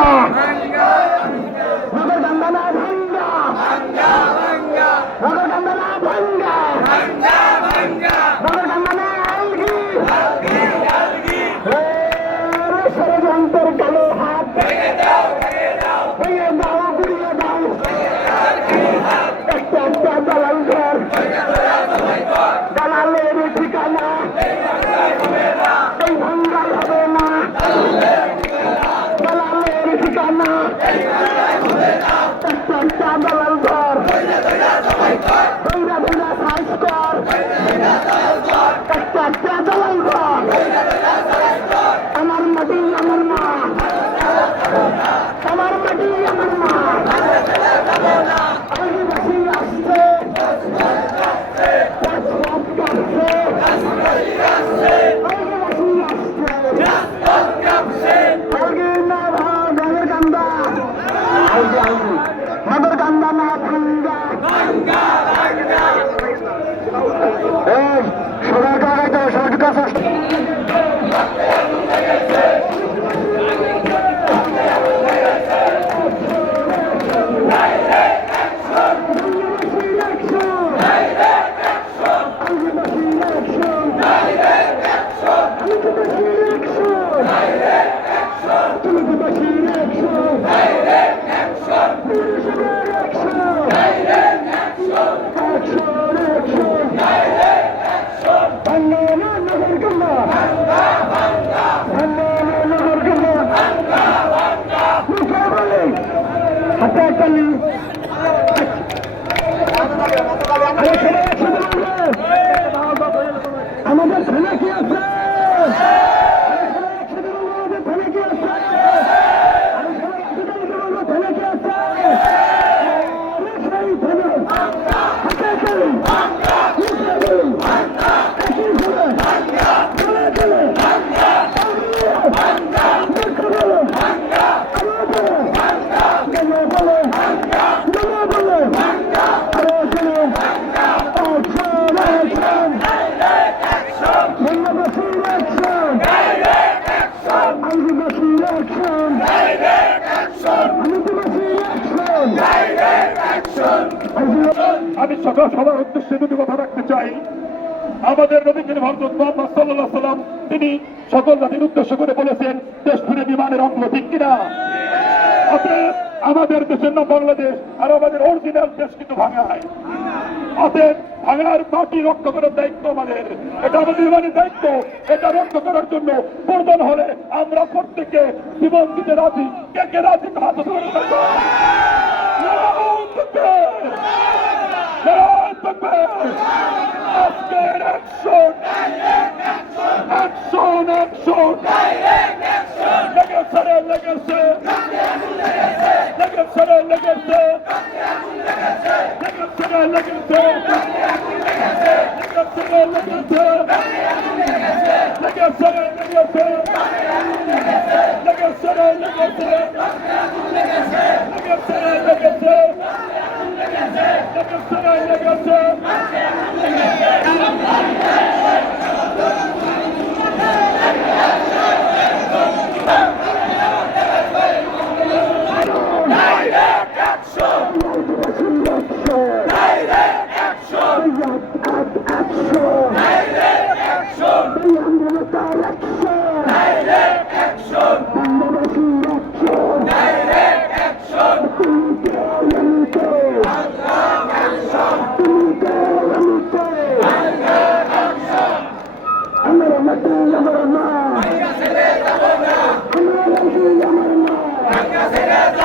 Thank you. একটা আন্দোলন কর একটা একটা করলেন আমি সকল সবার উদ্দেশ্যে দুটি কথা রাখতে চাই। আমাদের নবীন সাল্লাহ সাল্লাম তিনি সকল জাতির উদ্দেশ্য করে বলেছেন, দেশ ফিরে বিমানের অঙ্গ ঠিক কিনা? আমাদের দেশের নাম বাংলাদেশ, আর আমাদের অরিজিনাল দেশ কিন্তু ভাঙায় অতএব ভাঙার মাটি রক্ষা করার দায়িত্ব আমাদের। এটা আমাদের বিমানের দায়িত্ব। এটা রক্ষা করার জন্য প্রয়োজন হলে আমরা প্রত্যেকে জীবন দিতে রাজি। কে কে রাজি? হাত আজকের অ্যাকশন অ্যাকশন অ্যাকশন লেগেছে লেগেছে লেগেছে লেগেছে লেগেছে লেগেছে Look at that, look at that. রাস্তায় লেগেছে together.